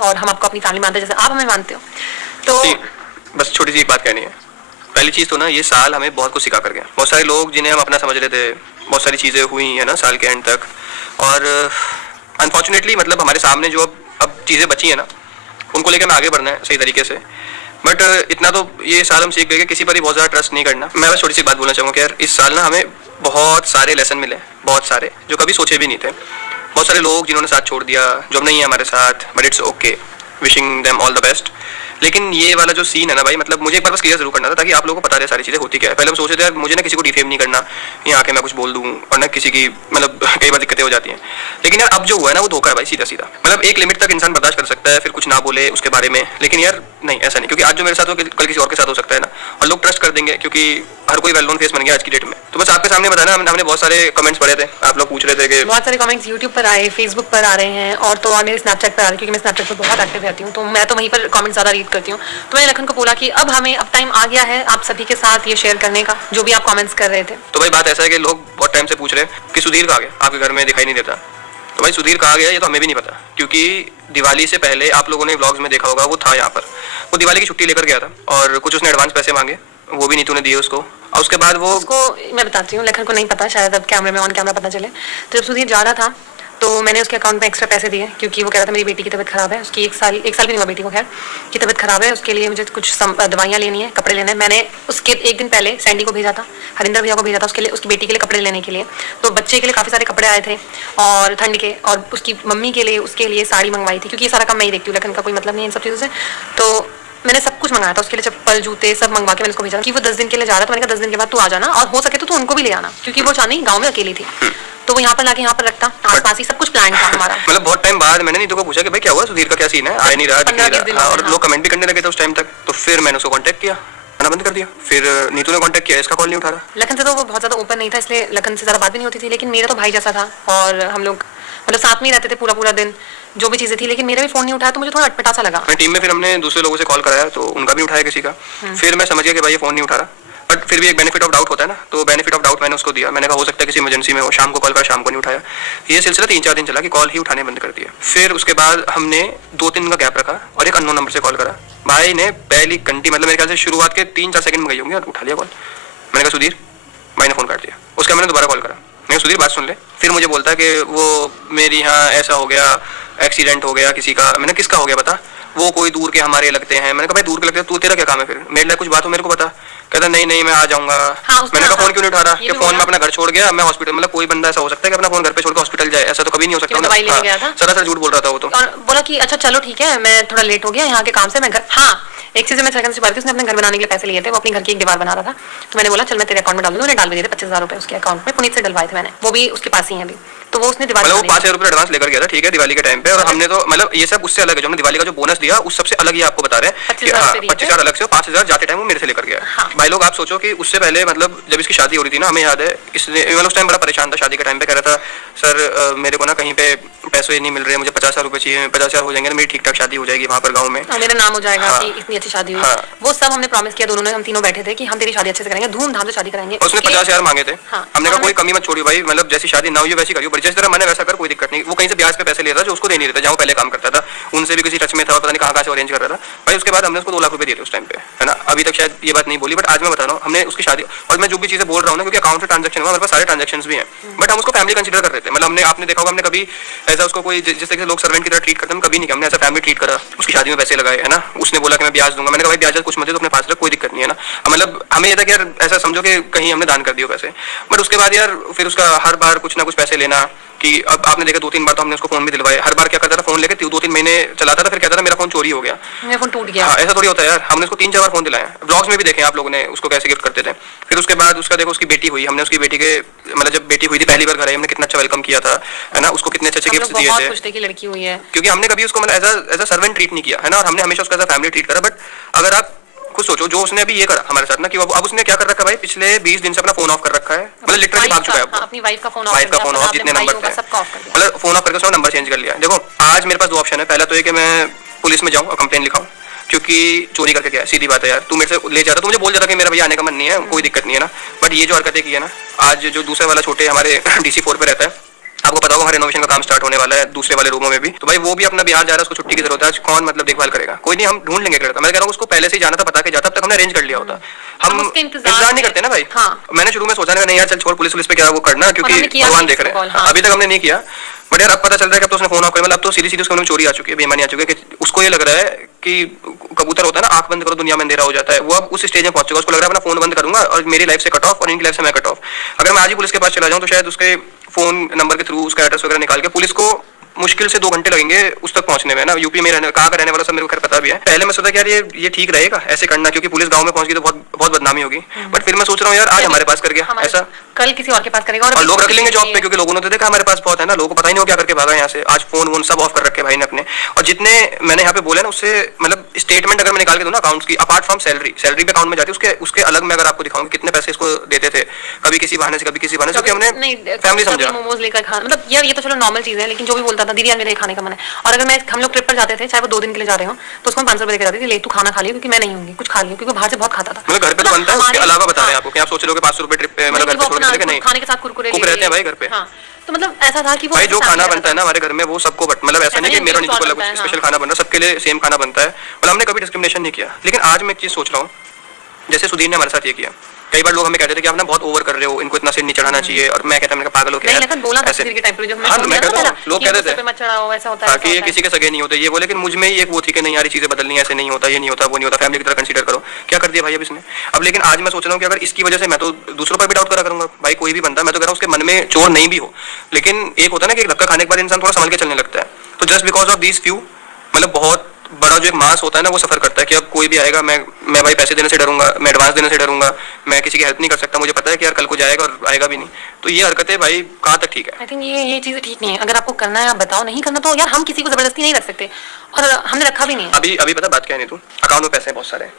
और हम आपको अपनी फैमिली मानते हैं जैसे आप हमें मानते हो। तो बस छोटी सी एक बात कहनी है। पहली चीज़ तो ना, ये साल हमें बहुत कुछ सिखा कर गया। बहुत सारे लोग जिन्हें हम अपना समझ रहे थे, बहुत सारी चीज़ें हुई है ना साल के एंड तक, और अनफॉर्चुनेटली मतलब हमारे सामने जो अब चीज़ें बची हैं ना, उनको लेकर हमें आगे बढ़ना है सही तरीके से। बट इतना तो ये साल हम सीख गए कि किसी पर ही बहुत ज़्यादा ट्रस्ट नहीं करना। मैं बस छोटी सी बात बोलना चाहूँगा कि यार इस साल ना हमें बहुत सारे लेसन मिले, बहुत सारे जो कभी सोचे भी नहीं थे। बहुत सारे लोग जिन्होंने साथ छोड़ दिया, जो अब नहीं है हमारे साथ, but it's okay, wishing them all the best. लेकिन ये वाला जो सीन है ना भाई, मतलब मुझे एक बार बस क्लियर जरूर करना था ताकि आप लोगों को पता रहे सारी चीज़ें होती क्या है। पहले हम सोचे थे यार मुझे ना किसी को डिफेम नहीं करना, यहाँ आके मैं कुछ बोल दूँ और ना किसी की मतलब कई बार दिक्कतें हो जाती हैं। लेकिन यार अब जो हुआ है ना वो धोखा है भाई, सीधा सीधा। मतलब एक लिमिट तक इंसान बर्दाश्त कर सकता है, फिर कुछ ना बोले उसके बारे में, लेकिन यार नहीं, ऐसा नहीं, क्योंकि आज जो मेरे साथ हो कल किसी और के साथ हो सकता है ना, और लोग ट्रस्ट कर देंगे क्योंकि हर कोई वेल नोन फेस बन गया आज की डेट में। तो बस आपके सामने बताना, हमने बहुत सारे कमेंट्स पढ़े थे, आप लोग पूछ रहे थे कि बहुत सारे कमेंट्स यूट्यूब पर आए, फेसबुक पर आ रहे हैं, और तो और मेरे स्नैपचैट पर आ रहे हैं, क्योंकि मैं स्नैपचैट पर बहुत एक्टिव रहती हूँ, तो मैं तो वहीं पर कमेंट्स ज़्यादा रीड करती हूँ। तो मैंने लखन को बोला कि अब टाइम आ गया है आप सभी के साथ ये शेयर करने का, जो भी आप कमेंट्स कर रहे थे। तो भाई बात ऐसा है कि लोग बहुत टाइम से पूछ रहे हैं कि सुधीर कहाँ गया, आपके घर में दिखाई नहीं देता। तो भाई सुधीर कहाँ गया ये तो हमें भी नहीं पता, क्योंकि दिवाली से पहले आप लोगों ने व्लॉग्स में देखा होगा वो था यहाँ पर, वो दिवाली की छुट्टी लेकर गया था, और कुछ उसने एडवांस पैसे मांगे, वो भी नीतू ने दिए उसको, और उसके बाद वो उसको मैं बताती हूँ, लखन को नहीं पता, शायद अब कैमरे में ऑन कैमरा पता चले। तो जब सुधीर जा रहा था तो मैंने उसके अकाउंट में एक्स्ट्रा पैसे दिए, क्योंकि वो कह रहा था मेरी बेटी की तबीयत खराब है, उसकी एक साल भी नहीं हुआ बेटी को, खैर की तबीयत खराब है, उसके लिए मुझे कुछ दवाइयाँ लेनी है, कपड़े लेने हैं। मैंने उसके एक दिन पहले सैंडी को भेजा था, हरिंदर भैया को भेजा था उसके लिए, उसकी बेटी के लिए कपड़े लेने के लिए। तो बच्चे के लिए काफ़ी सारे कपड़े आए थे और ठंड के, और उसकी मम्मी के लिए उसके लिए साड़ी मंगवाई थी, क्योंकि ये सारा काम मैं ही देखती हूँ, लखन का कोई मतलब नहीं है इन सब चीज़ों से। तो मैंने सब कुछ मंगाया था उसके लिए, चप्पल जूते सब मंगवा के मैंने उसको भेजा कि वो 10 दिन के लिए जा रहा था। मैंने कहा 10 दिन के बाद तू आ जाना, और हो सके तो तू उनको भी ले आना, क्योंकि वो चांदी गाँव में अकेली थी, तो वो यहाँ पर लाके यहाँ पर रखता, आसपास ही सब कुछ प्लान था हमारा। मतलब बहुत टाइम बाद मैंने नीतू को पूछा कि भाई क्या हुआ, सुधीर का क्या सीन है, आया नहीं रहा, दिख नहीं रहा, और लोग कमेंट भी करने लगे थे उस टाइम तक। तो फिर मैंने उसको कांटेक्ट किया, आना बंद कर दिया। फिर नीतू ने कांटेक्ट किया, इसका कॉल नहीं उठा रहा। लखन से तो वो बहुत ज़्यादा ओपन नहीं था, इसलिए लखन से ज़्यादा बात भी नहीं होती थी, लेकिन मेरा तो भाई जैसा था, और हम लोग मतलब साथ में ही रहते थे पूरा पूरा दिन, जो भी चीज़ें थी। लेकिन मेरा भी फ़ोन नहीं उठाया, तो मुझे थोड़ा अटपटा सा लगा। टीम में फिर हमने दूसरे लोगों से कॉल कराया, तो उनका भी उठाया किसी का। फिर मैं समझ गया कि भाई ये फ़ोन नहीं उठा रहा, बट फिर भी एक बेनिफिट ऑफ डाउट होता है ना, तो बेनिफिट ऑफ डाउट मैंने उसको दिया। मैंने कहा हो सकता है किसी इमरजेंसी में हो, शाम को कॉल करा, शाम को नहीं उठाया। ये सिलसिला 3-4 दिन चला कि कॉल ही उठाने बंद कर दिया। फिर उसके बाद हमने 2-3 दिन का गैप रखा और एक अननोन नंबर से कॉल करा। भाई ने पहली घंटी, मतलब मेरे ख्याल से शुरुआत के 3-4 सेकंड में गई होंगी, और उठा लिया कॉल। मैंने कहा सुधीर, भाई ने फ़ोन काट दिया। उसके बाद मैंने दोबारा कॉल करा, मैं सुधीर बात सुन ले। फिर मुझे बोलता है कि वो मेरी यहाँ ऐसा हो गया, एक्सीडेंट हो गया किसी का। मैंने किसका हो गया बता, वो कोई दूर के हमारे लगते हैं। मैंने कहा भाई दूर के लगते हैं, तू तेरा क्या काम है, फिर मेरे लिए कुछ बात हो मेरे को बता। कहता नहीं मैं आ जाऊंगा। हाँ, मैंने कहा फोन क्यों नहीं उठा रहा, कि फोन में अपना घर छोड़ गया, मैं हॉस्पिटल, मतलब कोई बंदा ऐसा हो सकता है कि अपना फोन घर पे छोड़ के हॉस्पिटल जाए, ऐसा तो कभी नहीं हो सकता। दवाई लेने गया था, सरासर झूठ बोल रहा था वो तो, और बोला कि अच्छा चलो ठीक है, मैं थोड़ा लेट हो गया यहाँ के काम से, मैं घर। हाँ, एक चीज़ मैं सेकंड से बात की, उसने अपने घर बनाने के लिए पैसे लिए थे, वो अपनी घर की एक दीवार बना रहा था, तो मैंने बोला चल मैं तेरे अकाउंट में डाल दूँ। मैंने डाल भी दिए थे 25,000 रुपये उसके अकाउंट में, पुनीत से डलवाए थे मैंने, वो भी उसके पास ही है अभी। तो वो उसने दीवार, मतलब वो 5,000 रुपये एडवांस लेकर गया था, ठीक है, दिवाली के टाइम पे। और हमने तो मतलब ये सब उससे अलग है, जो हमने दिवाली का जो बोनस दिया उस सबसे अलग ही आपको बता रहे हैं, 25,000 अलग से, 5,000 जाते टाइम वो मेरे से लेकर गया। भाई लोग आप सोचो कि उससे पहले मतलब जब इसकी शादी हो रही थी ना, हमें याद है, इसने मतलब उस टाइम बड़ा परेशान था शादी के टाइम पे, कह रहा था सर मेरे को ना कहीं पे पैसे नहीं मिल रहे, मुझे 50,000 रुपये चाहिए, 50,000 हो जाएंगे मेरी ठीक ठाक शादी हो जाएगी वहाँ पर गाँव में, मेरा नाम हो जाएगा कि इतनी अच्छी शादी हुई। वो सब हमने प्रॉमिस किया दोनों ने, हम तीनों बैठे थे कि हम तेरी शादी अच्छे से करेंगे, धूमधाम से शादी करेंगे। उसने 50,000 मांगे थे। हमने कहा कोई कमी मत छोड़ियो भाई, मतलब जैसी शादी ना हुई वैसी करियो, पर जिस तरह मैंने वैसा कर, कोई दिक्कत नहीं। वो कहीं से ब्याज पे पैसे ले रहा था जो उसको दे नहीं रहता, जहाँ पहले काम करता था, उनसे भी किसी टच में था और पता नहीं कहाँ से अरेंज कर रहा था भाई। उसके बाद हमने उसको 2 लाख रुपए दिए थे उस टाइम पे, है ना। अभी तक शायद ये बात नहीं बोली, बट आज मैं बता रहा हूँ, हमने उसकी शादी, और मैं जो भी चीजें बोल रहा हूँ ना, क्योंकि अकाउंट से ट्रांजेक्शन हुआ, हमारे पास सारे ट्रांजेक्शन भी हैं, बट हम उसको फैमिली कंसीडर कर रहे थे। मतलब हमने, आपने देखा होगा, हमने कभी ऐसा उसको कोई जिस तरीके से लोग सर्वेंट की तरह ट्रीट करते हैं, कभी नहीं किया हमने, ऐसा फैमिली ट्रीट करा। उसकी शादी में पैसे लगाए, है ना। उसने बोला कि मैं ब्याज दूंगा, मैंने कहा भाई ब्याज कुछ मत दे तो अपने पास रख, कोई दिक्कत नहीं है ना। मतलब हमें ये था कि यार ऐसा समझो कि कहीं हमने दान कर दिया पैसे। बट उसके बाद यार फिर उसका हर बार कुछ ना कुछ पैसे लेना, कि अब आपने देखा 2-3 बार तो हमने उसको फोन भी दिलवाए। हर बार क्या करता था, फोन लेके 2-3 महीने चलाता था, फिर कहता था मेरा फोन चोरी हो गया, मेरा फोन टूट गया। हाँ, ऐसा थोड़ी होता है यार। हमने उसको 3-4 बार फोन दिलाया, ब्लॉग्स में भी देखे आप लोगों ने उसको कैसे गिफ्ट करते थे। फिर उसके बाद उसका देखो, उसकी बेटी हुई, हमने उसकी बेटी के मतलब जब बेटी हुई थी पहली बार घर आई, हमने कितना अच्छा वेलकम किया था, है ना। उसको कितने अच्छे गिफ्ट दिए थे, खुश थे कि लड़की हुई है, क्योंकि हमने कभी उसको मतलब एज अ सर्वेंट ट्रीट नहीं किया, है ना। और हमने हमेशा उसको एज अ फैमिली ट्रीट करा। बट अगर आप खुद सोचो जो उसने अभी ये करा हमारे साथ ना, कि अब उसने क्या कर रखा है भाई, पिछले 20 दिन से अपना फोन ऑफ कर रखा है, मतलब लिटरली भाग चुका है। अपनी वाइफ का फोन ऑफ, जितने नंबर थे मतलब फोन ऑफ करके उसने नंबर चेंज कर लिया। देखो आज मेरे पास 2 ऑप्शन है, पहला तो ये कि मैं पुलिस में जाऊँ और कंप्लेन लिखाऊं, क्योंकि चोरी करके गया है, सीधी बात है यार। तू मेरे से ले जाता, तू मुझे बोल जाता कि मेरा भैया आने का मन नहीं है, कोई दिक्कत नहीं है ना। बट ये जो हरकतें की है ना, आज जो दूसरे वाला छोटे हमारे DC 4 पे रहता है, आपको पता होगा हमारे रिनोवेशन का काम स्टार्ट होने वाला है दूसरे वाले रूमों में भी, तो भाई वो भी अपना बिहार जा रहा है, उसको छुट्टी की जरूरत है, आज कौन मतलब देखभाल करेगा? कोई नहीं, हम ढूंढ लेंगे एक लड़का। मैं कह रहा हूँ उसको पहले से ही जाना था, बता के जाता, अब तक हमने अरेंज कर लिया होता। हम उसके इंतजार नहीं करते ना भाई। हाँ। मैंने शुरू में सोचा नहीं यार चल छोड़, पुलिस पुलिस पे क्या वो करना, क्योंकि हमने किया भगवान नहीं देख रहे उसको हैं। call, हाँ। अभी तक हमने नहीं किया, बट यार अब पता चल रहा है कि अब तो उसने फोन ऑफ कर, मतलब अब तो सीधी सीधी उसके मन में चोरी आ चुकी है, बेईमानी आ चुकी है, कि उसको ये लग रहा है कि कबूतर होता है ना, आंख बंद करो दुनिया में अंधेरा हो जाता है, वो अब उस स्टेज में पहुंच चुका है। उसको लग रहा है अपना फोन बंद करूंगा और मेरी लाइफ से कट ऑफ और इनकी लाइफ से मैं कट ऑफ। अगर मैं आज ही पुलिस के पास चला जाऊं तो शायद उसके फोन नंबर के थ्रू उसका एड्रेस वगैरह निकाल के पुलिस को मुश्किल से 2 घंटे लगेंगे उस तक पहुंचने में ना। यूपी में रहने, कहाँ का रहने वाला सब मेरे को खैर पता भी है। पहले मैं सोचा कि यार ये ठीक रहेगा ऐसे करना, क्योंकि पुलिस गांव में पहुंच गई तो बहुत बहुत बदनामी होगी, बट फिर मैं सोच रहा हूँ यार आज हमारे पास कर गया ऐसा, कल किसी और के पास करेगा और लोग रख लेंगे जॉब पे, क्योंकि लोगों ने तो देखा हमारे पास बहुत है ना, लोगों को पता ही नहीं हो क्या करके भागा यहाँ से। आज फोन वोन सब ऑफ कर रखे भाई ने अपने, और जितने मैंने यहाँ पे बोले ना उससे मतलब स्टेटमेंट अगर मैं निकाल के दूं ना अकाउंट्स की, अपार्ट फ्रॉम सैलरी पे अकाउंट में जाती है उसके अलग मैं अगर आपको दिखाऊंगा कितने पैसे इसको देते थे, कभी किसी बहाने से कभी किसी बहाने से, क्योंकि हमने फैमिली समझा। मोमोज लेकर खा, मतलब यार ये तो चलो नॉर्मल चीज है, लेकिन जो भी बोलता था दीदी आज मेरे खाने का मन है, और अगर मैं हम लोग ट्रिप पर जाते थे चाहे वो 2 दिन के लिए जा रहे हो तो उसको 500 रुपए देकर जाती थी, ले तू खाना खा लियो क्योंकि मैं नहीं होंगी, कुछ खा लियो, क्योंकि बाहर से बहुत खाता था। मतलब घर पे तो बनता है, उसके अलावा बता रहे हैं आपको कि आप सोच रहे हो 500 रुपए ट्रिप पे मतलब घर पे छोड़ के नहीं, खाने के साथ कुरकुरे कुक रहते हैं भाई घर पे। हाँ, तो मतलब ऐसा था कि वो भाई जो खाना बनता है ना हमारे घर में वो सबको मतलब ऐसा नहीं कि मेरा नीचे को कुछ स्पेशल खाना बन रहा है, सबके लिए सेम खाना बनता है, मतलब हमने कभी डिस्क्रिमिनेशन नहीं किया। लेकिन आज मैं एक चीज सोच रहा हूँ, जैसे सुधीर ने हमारे साथ ये किया, कई बार लोग हमें कहते थे कि आप ना बहुत ओवर कर रहे हो, इनको इतना सिर नहीं चढ़ाना चाहिए, और मैं कहता हूं पागल हो क्या नहीं, बोला था सुधीर के टाइम पे जो हाँ मैं कहता हूँ लोग कहते थे मत चढ़ाओ, ऐसा होता है कि ये किसी के सगे नहीं होते ये वो, लेकिन मुझ में एक वो थी कि नहीं यार चीजें बदलनी है, ऐसे नहीं होता, ये नहीं होता, वो नहीं होता, फैमिली की तरह कंसीडर करो। क्या कर दिया भाई अब इसने। अब लेकिन आज मैं सोच रहा हूँ कि अगर इसकी वजह से मैं तो दूसरों पर भी डाउट करा करूंगा, भाई कोई भी बंदा, मैं तो कह रहा हूँ उसके मन में चोर नहीं भी हो, लेकिन एक होता है ना कि धक्का खाने के बाद इंसान थोड़ा संभल के चलने लगता है। तो just because of these few मतलब बहुत बड़ा जो एक मास होता है ना वो सफर करता है कि अब कोई भी आएगा, मैं भाई पैसे देने से डरूंगा, मैं एडवांस देने से डरूंगा, मैं किसी की हेल्प नहीं कर सकता, मुझे पता है कि यार कल को जाएगा और आएगा भी नहीं। तो ये हरकतें भाई कहाँ तक ठीक है? आई थिंक ये चीजें ठीक नहीं है। अगर आपको करना है आप बताओ, नहीं करना तो यार हम किसी को जबरदस्ती नहीं रख सकते, और हमने रखा भी नहीं है। अभी पता बात क्या है, नहीं तू अकाउंट में पैसे बहुत सारे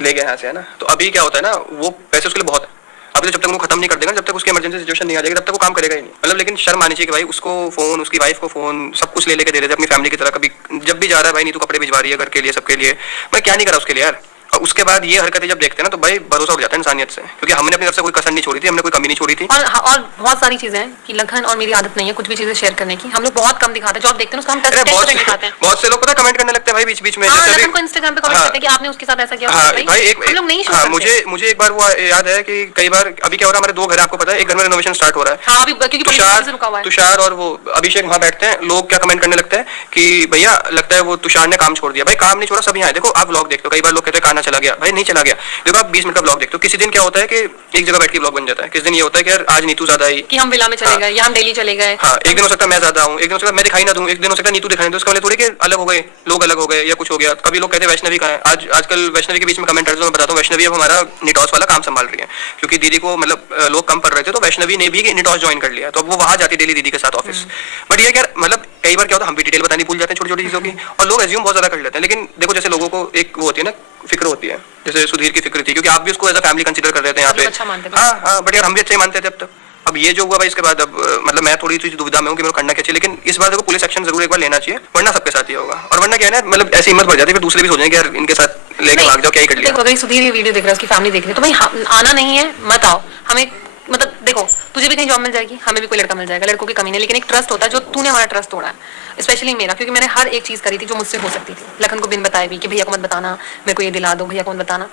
ले गए यहाँ से है ना, तो अभी क्या होता है ना वो पैसे उसके लिए बहुत है, अभी तो जब तक वो खत्म नहीं कर देगा, जब तक उसकी इमरजेंसी सिचुएशन नहीं आ जाएगी तब तक वो काम करेगा ही नहीं। मतलब लेकिन शर्म आनी चाहिए कि भाई उसको फोन, उसकी वाइफ को फोन, सब कुछ ले लेके दे रहे थे अपनी फैमिली की तरह। कभी जब भी जा रहा है भाई नहीं तो कपड़े भिजवा रही है घर के लिए, सबके लिए, मैं क्या नहीं करा उसके लिए यार। और उसके बाद ये हरकतें जब देखते हैं ना तो भाई भरोसा उठ जाता है इंसानियत से, क्योंकि हमने अपनी तरफ से कोई कसर नहीं छोड़ी थी, हमने कोई कमी नहीं छोड़ी थी। और बहुत सारी चीजें हैं कि लखन और मेरी आदत नहीं है कुछ भी चीजें शेयर करने की, हम लोग बहुत कम दिखाते हैं, जो आप देखते हैं उसका हम दिखाते हैं। बहुत से लोग पता कमेंट करने लगते हैं भाई बीच बीच में, जैसे लखन को इंस्टाग्राम पे कमेंट करते हैं कि आपने उसके साथ ऐसा किया। भाई हम लोग नहीं सोच सकते। मुझे एक बार वो याद है कि कई बार अभी क्या हो रहा है, हमारे 2 घर आपको पता है, एक घर में रिनोवेशन स्टार्ट हो रहा है। हाँ, अभी क्योंकि तुषार और वो अभिषेक वहां बैठते हैं, लोग क्या कमेंट करने लगते हैं कि भैया लगता है वो तुषार ने काम छोड़ दिया। भाई काम नहीं छोड़ा, सब यहाँ है। देखो आप व्लॉग देखते हो, कई बार लोग कहते हैं खाना चला गया, भाई नहीं चला गया। देखो आप 20 मिनट का ब्लॉग देखते हो, किसी दिन क्या होता है कि एक जगह बैठ के ब्लॉग बन जाता है, किसी दिन ये होता है कि यार आज नीतू ज्यादा आई कि हम विला में चले गए या हम दिल्ली चले गए। हाँ, एक दिन हो सकता है मैं ज्यादा हूँ, एक दिन हो सकता है मैं दिखाई ना दूं, एक दिन हो सकता है नीतू दिखाई दे, उसका मतलब थोड़ी कि अलग हो गए, लोग अलग हो गए या कुछ हो गया। कभी लोग कहते हैं वैष्णवी कहाँ है, आजकल वैष्णवी के बीच में कमेंट मैं बताता हूँ, वैष्णवी अब हमारा निटॉस वाला काम संभाल रही है, क्योंकि दीदी को मतलब लोग कम पढ़ रहे थे तो वैष्णवी ने भी निटॉस ज्वाइन कर लिया, तो अब वो वहां जाती डेली दीदी के साथ ऑफिस। बट ये क्या मतलब कई बार क्या होता है हम भी डिटेल बतानी भूल जाते हैं छोटी छोटी चीजों की, और लोग एज्यूम बहुत ज्यादा कर लेते हैं। लेकिन देखो जैसे लोगों को एक वो होती है ना फिक्र होती है, जैसे सुधीर की फिक्र थी, क्योंकि आप भी उसको एज अ फैमिली कंसीडर कर रहे थे यहाँ पे। अच्छा मानते थे। हाँ, बट यार हम भी अच्छे मानते थे अब तक। अब ये जो हुआ भाई इसके बाद अब मतलब मैं थोड़ी सी दुविधा में हूँ कि मेरे को करना क्या चाहिए, लेकिन इस बार देखो पुलिस एक्शन जरूर एक बार लेना चाहिए, वरना सबके साथ ही होगा। और वरना क्या है ना मतलब ऐसी हिम्मत बढ़ जाती है, फिर दूसरे भी सोचेंगे कि यार इनके साथ लेके भाग जाओ, क्या ही कर लिया। अगर सुधीर ये वीडियो देख रहा है, उसकी फैमिली देख रही है, तो भाई आना नहीं है, मत आओ। हमें मतलब देखो तुझे भी कहीं जॉब मिल जाएगी, हमें भी कोई लड़का मिल जाएगा, लड़कों की कमी नहीं, लेकिन एक ट्रस्ट होता है, जो तूने हमारा ट्रस्ट तोड़ा है, स्पेशली मेरा, क्योंकि मैंने हर एक चीज करी थी जो मुझसे हो सकती थी। लखन को बिन बताए भी कि भैया को मत बताना, मेरे को ये दिला दो, भैया को मत बताना,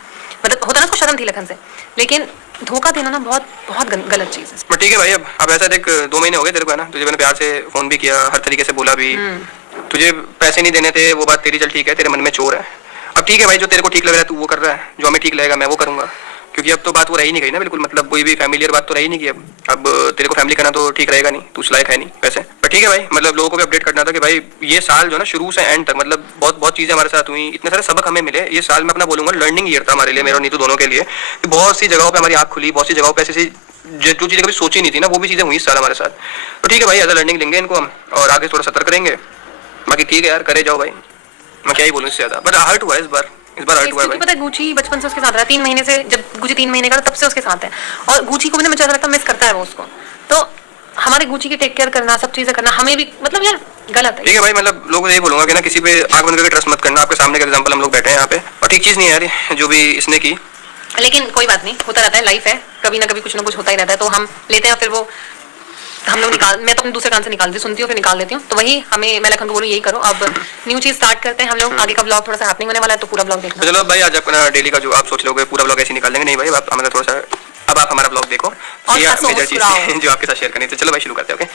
मतलब होता ना उसको शर्म थी लखन से, लेकिन धोखा देना ना बहुत बहुत गलत चीज है। बट ठीक है भाई, अब ऐसा देख 2 महीने हो गए तेरे को है ना, तुझे मैंने प्यार से फोन भी किया, हर तरीके से बोला भी, तुझे पैसे नहीं देने थे, वो बात तेरी चल ठीक है, तेरे मन में चोर है। अब ठीक है भाई, जो तेरे को ठीक लग रहा है तू वो कर रहा है, जो हमें ठीक लगेगा मैं वो करूंगा, क्योंकि अब तो बात वो रही नहीं गई ना बिल्कुल, मतलब कोई भी फैमिलियर बात तो रही नहीं कि अब तेरे को फैमिली करना तो ठीक रहेगा नहीं, तू लायक है नहीं वैसे। पर ठीक है भाई, मतलब लोगों को भी अपडेट करना था कि भाई ये साल जो ना शुरू से एंड तक मतलब बहुत चीजें हमारे साथ हुई, इतने सारे सबक हमें मिले। ये साल मैं अपना बोलूंगा लर्निंग ईयर था हमारे लिए, मेरे और नीतू दोनों के लिए। बहुत सी जगहों पर हमारी आंख खुली, बहुत सी जगहों पर ऐसी जो चीजें कभी सोची नहीं थी ना वो भी चीजें हुई इस साल हमारे साथ। तो ठीक है भाई, एज अ लर्निंग लेंगे इनको हम, और आगे थोड़ा सतर्क रहेंगे। बाकी ठीक है यार, करे जाओ भाई, मैं क्या ही बोलूँ इससे ज्यादा। बट हर्ट हुआ इस बार हर्ट हुआ है। पता है गुची बचपन से उसके साथ रहा, 3 महीने से, जब गुची 3 महीने का तब से उसके साथ है, और गुची को भी मुझे लगता है मिस करता है वो उसको। तो हमारे गुची की टेक केयर करना, सब चीजें करना हमें भी मतलब यार गलत है। ठीक है भाई, मतलब लोगों को यही बोलूंगा कि ना किसी पे आंख बंद करके ट्रस्ट मत करना। आपके सामने का एग्जांपल हम लोग बैठे हैं यहाँ पे, और ठीक चीज नहीं है यार जो भी इसने की, लेकिन कोई बात नहीं, होता रहता है, लाइफ है, कभी ना कभी कुछ ना कुछ होता ही रहता है, तो हम लेते हैं फिर वो हम लोग निकाल, मैं तो अपने दूसरे कान से निकालती सुनती हूँ फिर निकाल देती हूँ, तो वही हमें, मैं लखन को बोलूँ यही करो। अब न्यू चीज स्टार्ट करते हैं हम लोग, आगे का ब्लॉग थोड़ा सा हैपनिंग होने वाला है, तो पूरा ब्लॉग देखना। तो चलो भाई, आज अपना डेली का जो आप सोच लोगे पूरा ब्लॉग ऐसे ही निकाल देंगे, नहीं भाई अब हमारा थोड़ा सा, अब आप हमारा ब्लॉग देखो, और ये हंसो, मेजर चीज मुस्कुराओ। थी जो आपके साथ शेयर करनी थी। चलो भाई शुरू करते हैं। ओके,